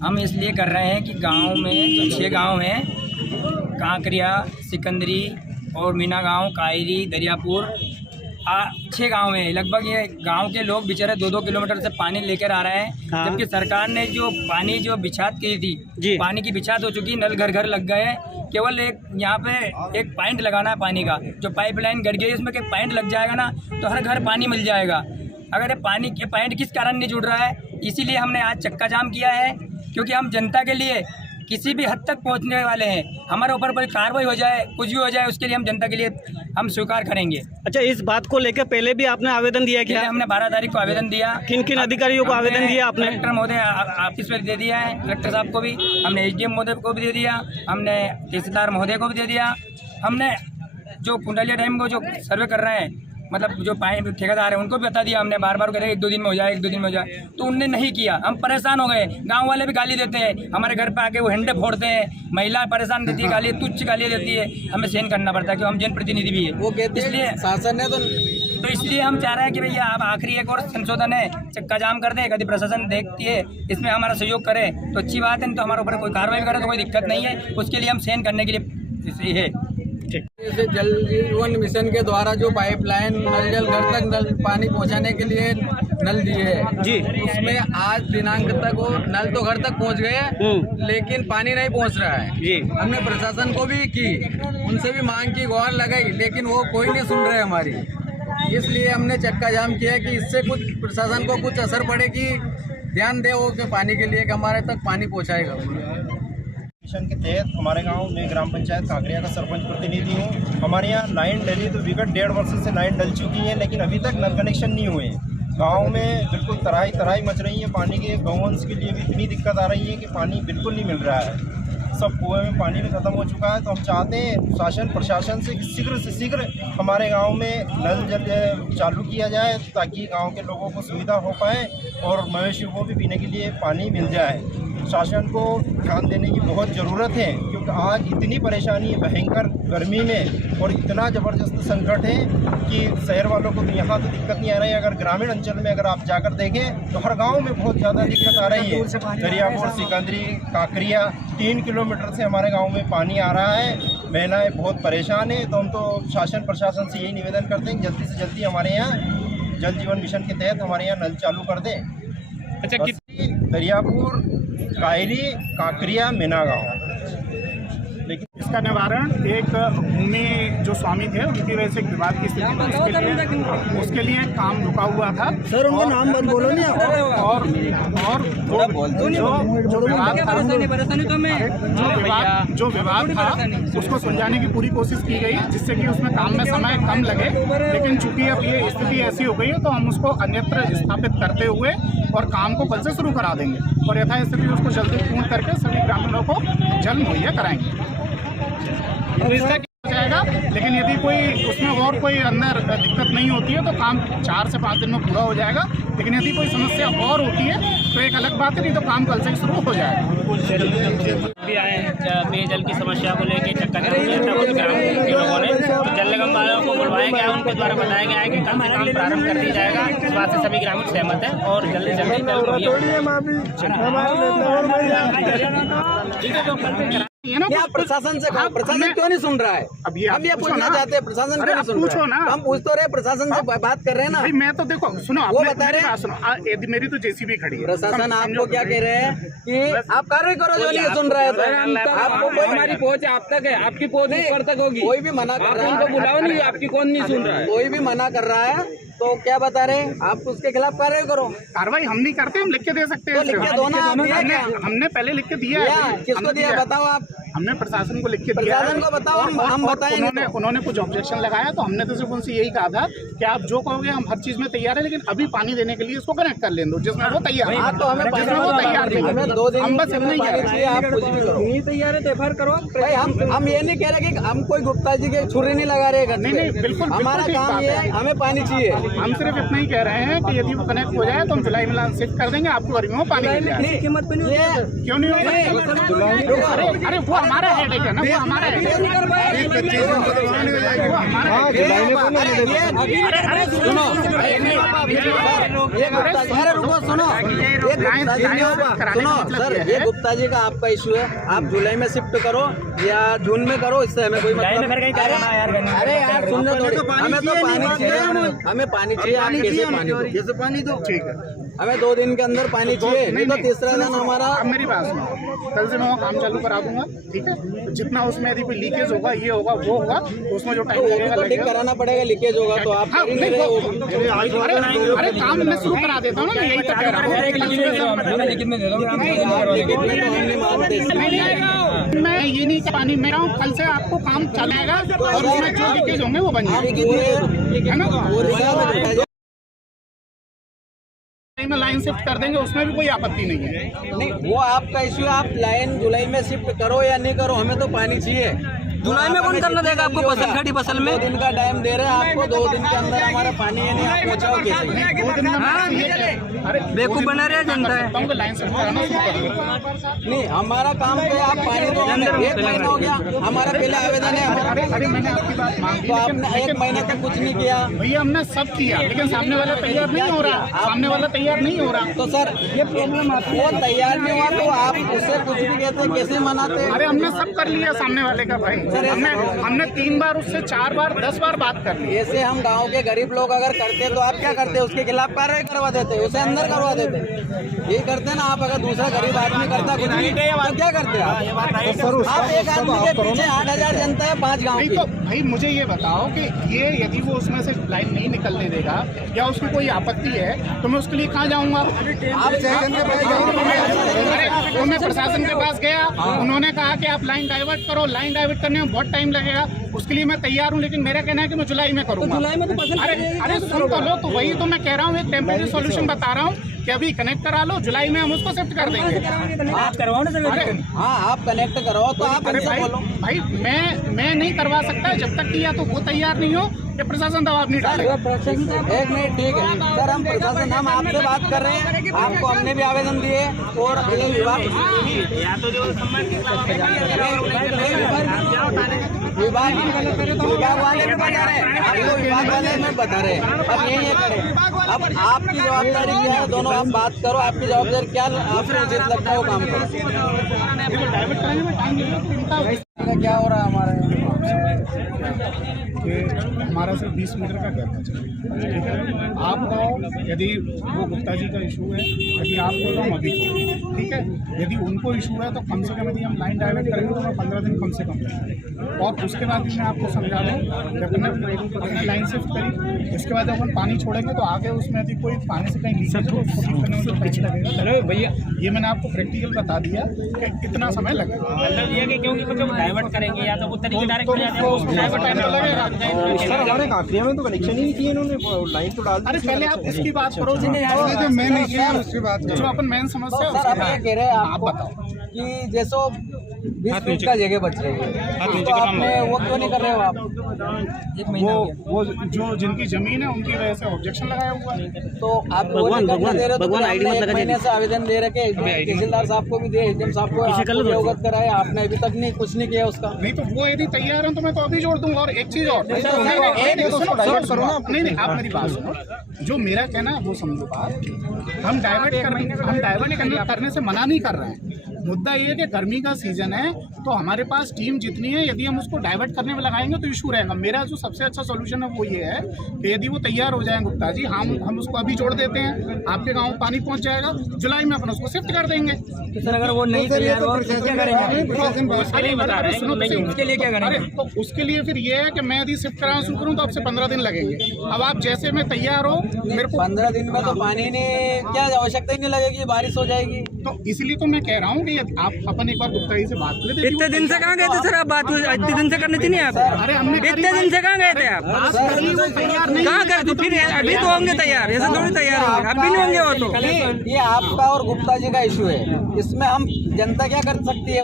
हम इसलिए कर रहे हैं कि गांव में जो 6 गांव हैं, कांकरिया, सिकंदरी और मीना गांव, कायरी, दरियापुर, 6 गांव हैं। लगभग ये गांव के लोग बेचारे 2-2 किलोमीटर से पानी लेकर आ रहे हैं। हाँ। जबकि सरकार ने जो पानी जो बिछात की थी, पानी की बिछात हो चुकी, नल घर घर लग गए। केवल एक यहाँ पे एक पॉइंट लगाना है पानी का, जो पाइपलाइन गड़ गई उसमें एक पॉइंट लग जाएगा ना, तो हर घर पानी मिल जाएगा। अगर ये पानी के पॉइंट किस कारण नहीं जुड़ रहा है, इसीलिए हमने आज चक्का जाम किया है, क्योंकि हम जनता के लिए किसी भी हद तक पहुंचने वाले हैं। हमारे ऊपर कोई कार्रवाई हो जाए, कुछ भी हो जाए, उसके लिए हम जनता के लिए हम स्वीकार करेंगे। अच्छा, इस बात को लेकर पहले भी आपने आवेदन दिया क्या? हमने 12 तारीख को आवेदन दिया। किन किन अधिकारियों को आवेदन दिया आपने? कलेक्टर महोदय ऑफिस में दे दिया है, कलेक्टर साहब को भी, हमने एसडीएम महोदय को भी दे दिया, हमने तहसीलदार महोदय को भी दे दिया। हमने जो कुंडलिया डैम को जो सर्वे कर रहे हैं, मतलब जो पाइप ठेकेदार है, उनको भी बता दिया हमने, बार-बार कह रहे 1-2 दिन में हो जाए, 1-2 दिन में हो जाए, तो उनने नहीं किया। हम परेशान हो गए। गांव वाले भी गाली देते हैं, हमारे घर पे आके वो हंडे फोड़ते हैं, महिला परेशान देती है, गाली तुच्छ गाली देती है, हमें सहन करना पड़ता है, क्योंकि हम जनप्रतिनिधि भी है। वो इसलिए शासन ने तो इसलिए हम चाह रहे हैं कि भैया आप आखिरी एक और संशोधन है, चक्का जाम कर दें। यदि प्रशासन देखती है इसमें हमारा सहयोग करे तो अच्छी बात है, नहीं तो हमारे ऊपर कोई कार्रवाई करे तो कोई दिक्कत नहीं है। उसके लिए हम सहन करने के लिए है। जैसे जल जीवन मिशन के द्वारा जो पाइपलाइन नल घर तक नल पानी पहुंचाने के लिए नल दिए हैं जी, उसमें आज दिनांक तक वो नल तो घर तक पहुंच गए, लेकिन पानी नहीं पहुंच रहा है जी। हमने प्रशासन को भी की, उनसे भी मांग की, गुहार लगाई, लेकिन वो कोई नहीं सुन रहे हमारी। इसलिए हमने चक्का जाम किया कि इससे कुछ प्रशासन को कुछ असर पड़े, कि ध्यान दे वो कि पानी के लिए कि हमारे तक पानी पहुँचाएगा। मिशन के तहत हमारे गांव में ग्राम पंचायत कांकरिया का सरपंच प्रतिनिधि हूं। हमारे यहाँ लाइन डली तो विगत 1.5 वर्ष से लाइन डल चुकी है, लेकिन अभी तक नल कनेक्शन नहीं हुए। गांव में बिल्कुल तराई मच रही है पानी के। गौवंश के लिए भी इतनी दिक्कत आ रही है कि पानी बिल्कुल नहीं मिल रहा है, सब कुएं में पानी भी ख़त्म हो चुका है। तो हम चाहते हैं शासन प्रशासन से शीघ्र से शीघ्र हमारे गांव में नल जल चालू किया जाए, ताकि गांव के लोगों को सुविधा हो पाए और मवेशियों को भी पीने के लिए पानी मिल जाए। शासन को ध्यान देने की बहुत ज़रूरत है, क्योंकि आज इतनी परेशानी है भयंकर गर्मी में, और इतना ज़बरदस्त संकट है कि शहर वालों को तो यहाँ तो दिक्कत नहीं आ रही है। अगर ग्रामीण अंचल में अगर आप जाकर देखें तो हर गांव में बहुत ज़्यादा दिक्कत आ रही है। दरियापुर, सिकंदरी, कांकरिया, 3 किलोमीटर से हमारे गाँव में पानी आ रहा है। महिलाएँ बहुत परेशान है। तो हम तो शासन प्रशासन से यही निवेदन करते हैं, जल्दी से जल्दी हमारे यहाँ जल जीवन मिशन के तहत हमारे यहाँ नल चालू कर दें। अच्छा, दरियापुर, कायरी, कांकरिया, मीना गाँव। लेकिन इसका निवारण एक भूमि जो स्वामी थे उनकी वजह से विवाद की स्थिति में उसके लिए काम रुका हुआ था। सर उनका नाम मत बोलो नहीं। और जो विवाद था उसको सुलझाने की पूरी कोशिश की गई, जिससे कि उसमें काम में समय कम लगे। लेकिन चूंकि अब ये स्थिति ऐसी हो गई है तो हम उसको अन्यत्र स्थापित करते हुए और काम को कल से शुरू करा देंगे और यथास्थिति उसको जल्दी पूर्ण करके सभी ग्रामीणों को जल मुहैया कराएंगे। तो इसका क्या जाएगा, लेकिन यदि कोई उसमें और कोई अंदर दिक्कत नहीं होती है तो काम 4 से 5 दिन में पूरा हो जाएगा। लेकिन यदि कोई समस्या और होती है तो एक अलग बात है, नहीं तो काम कल से शुरू हो जाएगा। भी आए पेयजल की समस्या को लेकर चक्का जाम किया था कुछ ग्राम के लोगों ने, तो जल निगम वालों को बुलवाया गया, उनके द्वारा बताया गया है कि कल से काम प्रारंभ कर दिया जाएगा। इस बात से सभी ग्रामीण सहमत है और जल्दी जल्दी ठीक है। तो क्या प्रशासन से प्रशासन क्यों नहीं सुन रहा है? हम ये पूछना चाहते हैं, प्रशासन क्यों नहीं सुन रहा है? हम पूछ तो रहे, प्रशासन से बात कर रहे हैं ना। मैं तो देखो सुनो, वो बता रहे हैं, सुनो मेरी तो जेसीबी खड़ी है। प्रशासन आपको क्या कह रहे हैं कि आप कार्रवाई करो, जो नहीं सुन रहा है तो आपको कोई हमारी पहुंच आप तक है, आपकी पहुंच ऊपर तक होगी। कोई भी मना कर रहा है, उनको बुलाओ नहीं, आपकी कौन नहीं सुन रहा है। कोई भी मना कर रहा है तो क्या बता रहे हैं आप, उसके खिलाफ कार्रवाई करो। कार्रवाई हम नहीं करते, हम लिख के दे सकते हैं। तो लिख के दो ना, हमने पहले लिख के दिया है। किसको दिया बताओ आप? हमने प्रशासन को लिख के दिया। प्रशासन को बताओ, हम बताएंगे। उन्होंने कुछ ऑब्जेक्शन लगाया तो हमने तो सिर्फ उनसे यही कहा था कि आप जो कहोगे हम हर चीज में तैयार है, लेकिन अभी पानी देने के लिए उसको कनेक्ट कर लें दो जिसमें वो तैयार है। तो हमें तैयार हम बस इतना ही आप कुछ भी करो, नहीं तैयार है तो एफआईआर करो भाई। हम ये नहीं कह रहे कि हम कोई गुप्ता जी के छुरी नहीं लगा रहे। नहीं, बिल्कुल हमारा काम ये है, हमें पानी चाहिए। हम सिर्फ इतना ही कह रहे हैं कि यदि वो कनेक्ट हो जाए तो हम जुलाई में शिफ्ट कर देंगे, आपको गर्मियों में पानी मिल जाए। कीमत पे नहीं क्यों नहीं होगा? अरे वो हमारा हेडेक है ना, वो हमारा हेडेक है। ये गुप्ता जी का आपका इशू है, आप जुलाई में शिफ्ट करो या जून में करो, इससे हमें कोई मतलब। अरे यार सुन लो थोड़ी, हमें तो पानी चाहिए, हमें पानी चाहिए। आप कैसे पानी दो, ठीक है, हमें 2 दिन के अंदर पानी चाहिए, नहीं तो तीसरा दिन हमारा। अब मेरी बात सुनो, कल से मैं वो काम चालू करा दूंगा, ठीक है। जितना उसमें यदि कोई लीकेज होगा, ये होगा, वो होगा, तो उसमें जो टाइम लगेगा ठीक कराना पड़ेगा। लीकेज होगा तो आप हाँ, नहीं, अरे काम मैं शुरू करा देता हूँ ना, यही तो कह रहा हूँ। मैं ये नहीं कि पानी में हूँ, कल से आपको काम चलेगा और उसमें जो लीकेज होंगे वो बन जाएंगे, है ना। में लाइन शिफ्ट कर देंगे, उसमें भी कोई आपत्ति नहीं है। नहीं, वो आपका इश्यू है। आप लाइन जुलाई में शिफ्ट करो या नहीं करो, हमें तो पानी चाहिए। जुलाई में कौन करना देगा आपको फसल, खड़ी फसल में? 2 दिन का टाइम दे रहे हैं आपको, 2 दिन के अंदर हमारा पानी है नहीं, आप पहुँचाओ कैसे? 2 दिन में बेवकूफ बना रहे जनता है। लाइन शिफ्ट कराना शुरू कर दो। नहीं, हमारा काम पे आप पानी दो। 1 महीना हो गया हमारा, पहले आवेदन है हमारा। अरे मैंने आपकी बात मांगी, तो आपने 1 महीना तक कुछ नहीं किया। भैया हमने सब किया, लेकिन सामने वाला तैयार नहीं हो रहा, सामने वाला तैयार नहीं हो रहा। तो सर ये प्रॉब्लम आती है, वो तैयार नहीं हुआ तो आप उसे कुछ भी कहते, कैसे मनाते? अरे हमने सब कर लिया सामने वाले का भाई, हमने 3 बार उससे 4 बार 10 बार बात कर ली। ऐसे हम गांव के गरीब लोग अगर करते तो आप क्या करते? उसके खिलाफ कार्रवाई करवा देते, उसे अंदर करवा देते। ये करते ना आप। अगर दूसरा गरीब आदमी करता कुछ नहीं तो क्या करते आप? आप एक आदमी के पीछे 8000 जनता है 5 गाँव की। तो भाई मुझे ये बताओ कि ये यदि वो उसमें से लाइन नहीं निकलने देगा या उसमें कोई आपत्ति है तो मैं उसके लिए कहाँ जाऊँगा? आप तो मैं प्रशासन के पास गया, उन्होंने कहा कि आप लाइन डाइवर्ट करो। लाइन डाइवर्ट करने में बहुत टाइम लगेगा, उसके लिए मैं तैयार हूँ, लेकिन मेरा कहना है कि मैं जुलाई में करूँगा। अरे सुन तो लो, तो वही तो मैं कह रहा हूँ, एक टेम्परेरी सॉल्यूशन बता रहा हूँ कि अभी कनेक्ट करा लो, जुलाई में हम उसको शिफ्ट कर देंगे। आप करवाओ ना सर। हाँ, आप कनेक्ट कराओ तो आप अरे भाई मैं नहीं करवा सकता जब तक कि या तो वो तैयार नहीं हो या प्रशासन दबाव नहीं डालेगा। 1 मिनट, ठीक है सर, हम प्रशासन, हम आपसे बात कर रहे हैं। आपको हमने भी आवेदन दिए और विभाग वाले भी बता रहे हैं, आपको विभाग वाले में बता रहे हैं। अब यही है करें, अब आपकी जवाबदारी क्या है? दोनों आप बात करो, आपकी जवाबदारी क्या आपको उचित लगता है वो काम करो। क्या हो रहा है हमारे कि हमारा सिर्फ 20 मीटर का गैप है, ठीक है। आपको यदि वो गुप्ता जी का इशू है, यदि आपको तो हम अभी ठीक है, यदि उनको इशू है तो कम से कम यदि हम लाइन डाइवर्ट करेंगे तो 15 दिन कम से कम लगेंगे। और उसके बाद भी मैं आपको समझा दूँ कि अपने लाइन शिफ्ट करी, इसके बाद जब हम पानी छोड़ेंगे तो आगे उसमें यदि कोई पानी से कहीं लीकेज है तो उसको ठीक करने में जो टाइम लगेगा। चलो भैया, ये मैंने आपको प्रैक्टिकल बता दिया कि कितना समय लगेगा। मतलब ये कि क्योंकि कुछ डाइवर्ट करेंगे या तो वो तरीके डायरेक्ट डाइवर्ट लगेगा। सर हमारे काफिया में तो कनेक्शन ही नहीं किए इन्होंने, लाइन तो डाल दी। अरे पहले आप इसकी बात करो जो मैन इश्यू है, उसकी बात जो अपन मेन समस्या है। सर अब ये कह रहे हैं आप बताओ कि जैसे 20 फीट का जगह बच रही है तो आपने वो क्यों नहीं कर रहे हो आप? वो जो जिनकी जमीन है उनकी वजह से ऑब्जेक्शन लगाया हुआ है। तो आप वो नहीं करने दे रहे हो, तो आपने 1 महीने से आवेदन दे रखे, तहसीलदार साहब को भी दिए, एसडीएम साहब को अवगत कराया, आपने अभी तक नहीं कुछ नहीं किया उसका। नहीं तो वो यदि तैयार है तो मैं तो अभी जोड़ दूंगा। और एक चीज और, नहीं आप मेरी बात सुनो, जो मेरा कहना है वो समझो बात। हम डाइवर्ट करने से मना नहीं कर रहे हैं, मुद्दा ये है कि गर्मी का सीजन है तो हमारे पास टीम जितनी है, यदि हम उसको डाइवर्ट करने में लगाएंगे तो इशू रहेगा। मेरा जो सबसे अच्छा सोल्यूशन है वो ये है कि यदि वो तैयार हो जाए गुप्ता जी, हम उसको अभी जोड़ देते हैं, आपके गाँव पानी पहुंच जाएगा, जुलाई में अपन उसको शिफ्ट कर देंगे। तो सर अगर वो नहीं तैयार हो तो क्या करेंगे? उसके लिए क्या करेंगे? तो उसके लिए फिर ये है कि मैं यदि शिफ्ट कराना शुरू करूँ तो आपसे 15 दिन लगेंगे। अब आप जैसे में तैयार हो, मेरे को 15 दिन में तो पानी ने क्या आवश्यकता ही नहीं लगेगी, बारिश हो जाएगी। तो इसलिए तो मैं कह रहा हूँ कि आप अपन एक बार गुप्ता जी से बात कर लेते। इतने दिन से कहाँ गए थे सर आप? बात इतने दिन से करनी थी नहीं आप? अरे हमने इतने दिन से कहाँ गए थे आप? तैयार नहीं कहाँ गए? तो फिर अभी तो होंगे तैयार, ऐसे थोड़ी तैयार होंगे, अभी नहीं होंगे वो तो। ये आपका और गुप्ता जी का इशू है, इसमें हम जनता क्या कर सकती है?